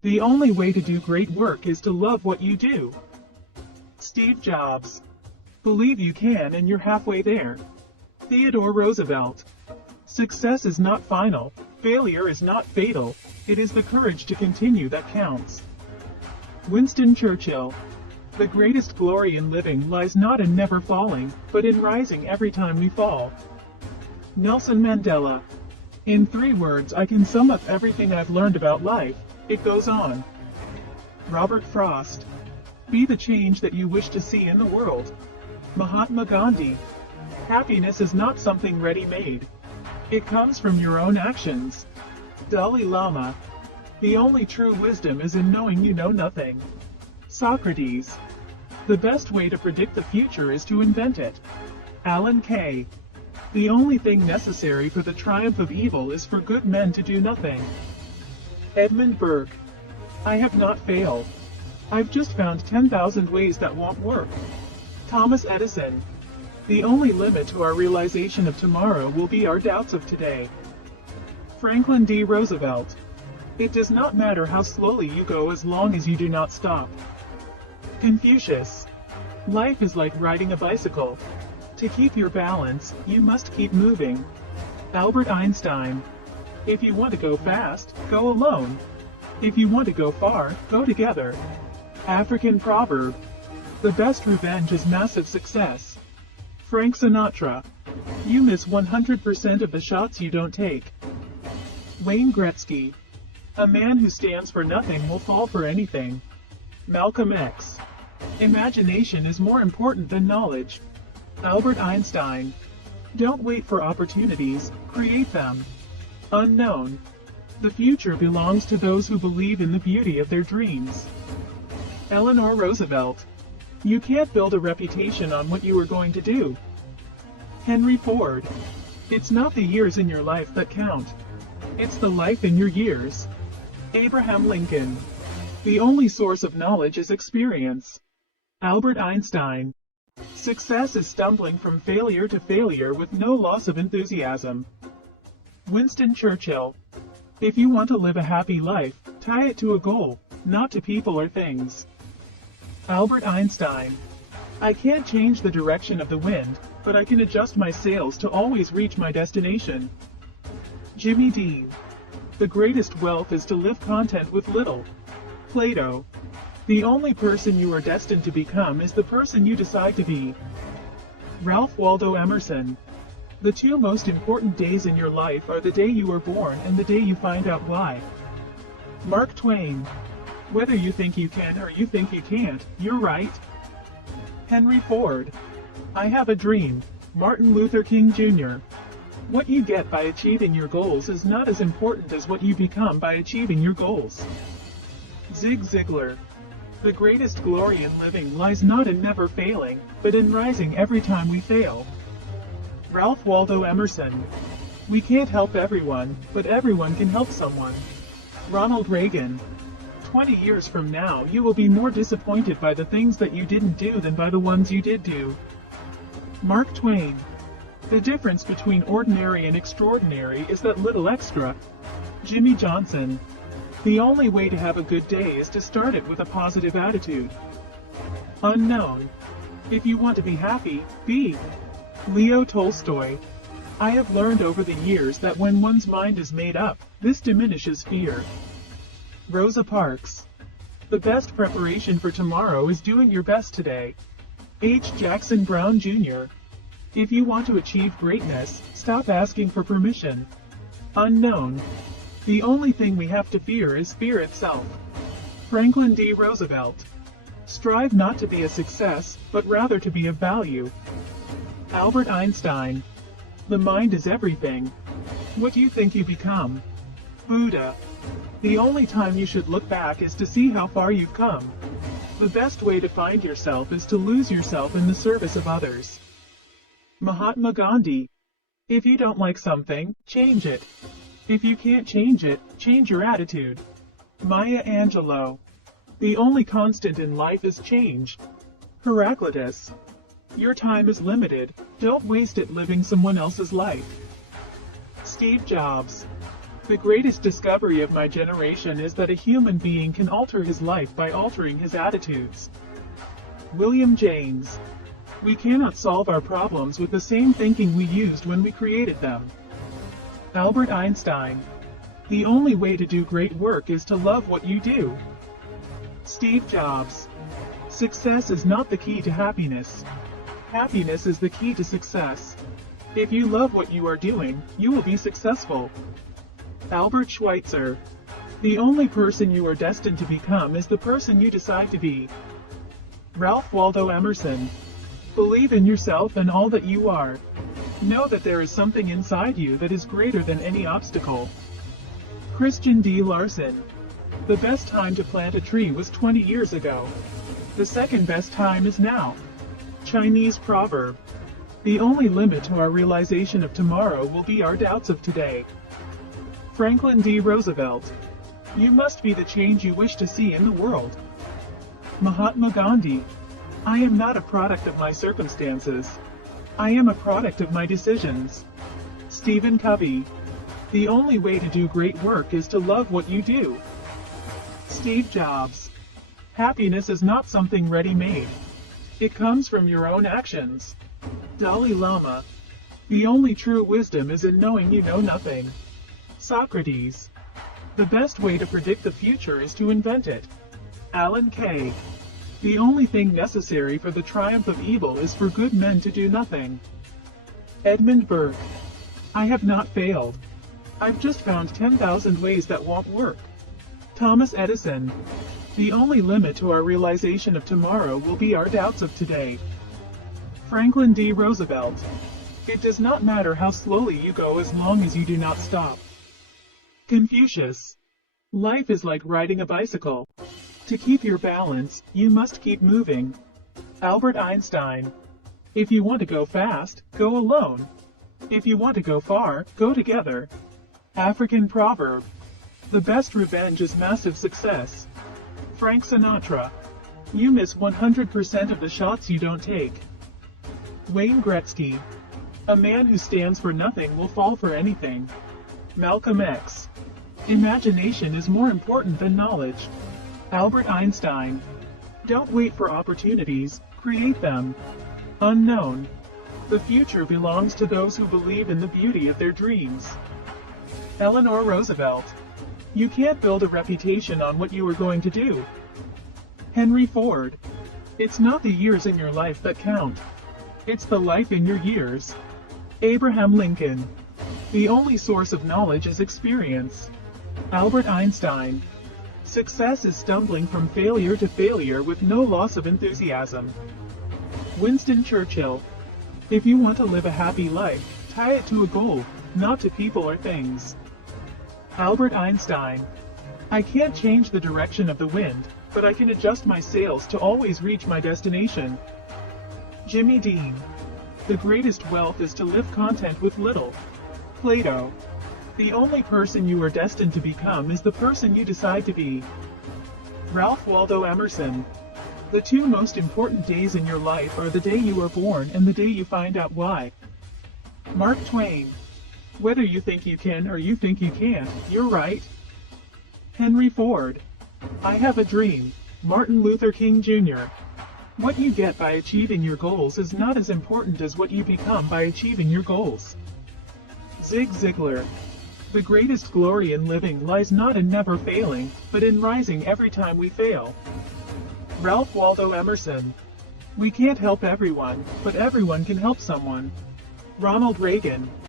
The only way to do great work is to love what you do. Steve Jobs. Believe you can and you're halfway there. Theodore Roosevelt. Success is not final, failure is not fatal, it is the courage to continue that counts. Winston Churchill. The greatest glory in living lies not in never falling, but in rising every time we fall. Nelson Mandela. In 3 words I can sum up everything I've learned about life, it goes on. Robert Frost. Be the change that you wish to see in the world. Mahatma Gandhi. Happiness is not something ready-made. It comes from your own actions. Dalai Lama. The only true wisdom is in knowing you know nothing. Socrates. The best way to predict the future is to invent it. Alan Kay. The only thing necessary for the triumph of evil is for good men to do nothing. Edmund Burke. I have not failed. I've just found 10,000 ways that won't work. Thomas Edison. The only limit to our realization of tomorrow will be our doubts of today. Franklin D. Roosevelt. It does not matter how slowly you go as long as you do not stop. Confucius. Life is like riding a bicycle. To keep your balance, you must keep moving. Albert Einstein. If you want to go fast, go alone. If you want to go far, go together. African proverb. The best revenge is massive success. Frank Sinatra. You miss 100% of the shots you don't take. Wayne Gretzky. A man who stands for nothing will fall for anything. Malcolm X. Imagination is more important than knowledge. Albert Einstein. Don't wait for opportunities, create them. Unknown. The future belongs to those who believe in the beauty of their dreams. Eleanor Roosevelt. You can't build a reputation on what you are going to do. Henry Ford. It's not the years in your life that count. It's the life in your years. Abraham Lincoln. The only source of knowledge is experience. Albert Einstein. Success is stumbling from failure to failure with no loss of enthusiasm. Winston Churchill. If you want to live a happy life, tie it to a goal, not to people or things. Albert Einstein. I can't change the direction of the wind, but I can adjust my sails to always reach my destination. Jimmy Dean. The greatest wealth is to live content with little. Plato. The only person you are destined to become is the person you decide to be. Ralph Waldo Emerson. The 2 most important days in your life are the day you were born and the day you find out why. Mark Twain. Whether you think you can or you think you can't, you're right. Henry Ford. I have a dream. Martin Luther King Jr. What you get by achieving your goals is not as important as what you become by achieving your goals. Zig Ziglar. The greatest glory in living lies not in never failing, but in rising every time we fail. Ralph Waldo Emerson. We can't help everyone, but everyone can help someone. Ronald Reagan. 20 years from now you will be more disappointed by the things that you didn't do than by the ones you did do. Mark Twain. The difference between ordinary and extraordinary is that little extra. Jimmy Johnson. The only way to have a good day is to start it with a positive attitude. Unknown. If you want to be happy, be. Leo Tolstoy. I have learned over the years that when one's mind is made up, this diminishes fear. Rosa Parks. The best preparation for tomorrow is doing your best today. H. Jackson Brown Jr. If you want to achieve greatness, stop asking for permission. Unknown. The only thing we have to fear is fear itself. Franklin D. Roosevelt. Strive not to be a success, but rather to be of value. Albert Einstein. The mind is everything. What do you think you become? Buddha. The only time you should look back is to see how far you've come. The best way to find yourself is to lose yourself in the service of others. Mahatma Gandhi. If you don't like something, change it. If you can't change it, change your attitude. Maya Angelou. The only constant in life is change. Heraclitus. Your time is limited, don't waste it living someone else's life. Steve Jobs. The greatest discovery of my generation is that a human being can alter his life by altering his attitudes. William James. We cannot solve our problems with the same thinking we used when we created them. Albert Einstein. The only way to do great work is to love what you do. Steve Jobs. Success is not the key to happiness. Happiness is the key to success. If you love what you are doing, you will be successful. Albert Schweitzer. The only person you are destined to become is the person you decide to be. Ralph Waldo Emerson. Believe in yourself and all that you are. Know that there is something inside you that is greater than any obstacle. Christian D. Larson. The best time to plant a tree was 20 years ago. The second best time is now. Chinese proverb. The only limit to our realization of tomorrow will be our doubts of today. Franklin D. Roosevelt. You must be the change you wish to see in the world. Mahatma Gandhi. I am not a product of my circumstances. I am a product of my decisions. Stephen Covey. The only way to do great work is to love what you do. Steve Jobs. Happiness is not something ready-made. It comes from your own actions. Dalai Lama. The only true wisdom is in knowing you know nothing. Socrates. The best way to predict the future is to invent it. Alan Kay. The only thing necessary for the triumph of evil is for good men to do nothing. Edmund Burke. I have not failed. I've just found 10,000 ways that won't work. Thomas Edison. The only limit to our realization of tomorrow will be our doubts of today. Franklin D. Roosevelt. It does not matter how slowly you go as long as you do not stop. Confucius. Life is like riding a bicycle. To keep your balance, you must keep moving. Albert Einstein. If you want to go fast, go alone. If you want to go far, go together. African proverb. The best revenge is massive success. Frank Sinatra. You miss 100% of the shots you don't take. Wayne Gretzky. A man who stands for nothing will fall for anything. Malcolm X. Imagination is more important than knowledge. Albert Einstein. Don't wait for opportunities, create them. Unknown. The future belongs to those who believe in the beauty of their dreams. Eleanor Roosevelt. You can't build a reputation on what you are going to do. Henry Ford. It's not the years in your life that count. It's the life in your years. Abraham Lincoln. The only source of knowledge is experience. Albert Einstein. Success is stumbling from failure to failure with no loss of enthusiasm. Winston Churchill. If you want to live a happy life, tie it to a goal, not to people or things. Albert Einstein. I can't change the direction of the wind, but I can adjust my sails to always reach my destination. Jimmy Dean. The greatest wealth is to live content with little. Plato. The only person you are destined to become is the person you decide to be. Ralph Waldo Emerson. The two most important days in your life are the day you were born and the day you find out why. Mark Twain. Whether you think you can or you think you can't, you're right. Henry Ford. I have a dream. Martin Luther King Jr. What you get by achieving your goals is not as important as what you become by achieving your goals. Zig Ziglar. The greatest glory in living lies not in never failing, but in rising every time we fail. Ralph Waldo Emerson. We can't help everyone, but everyone can help someone. Ronald Reagan.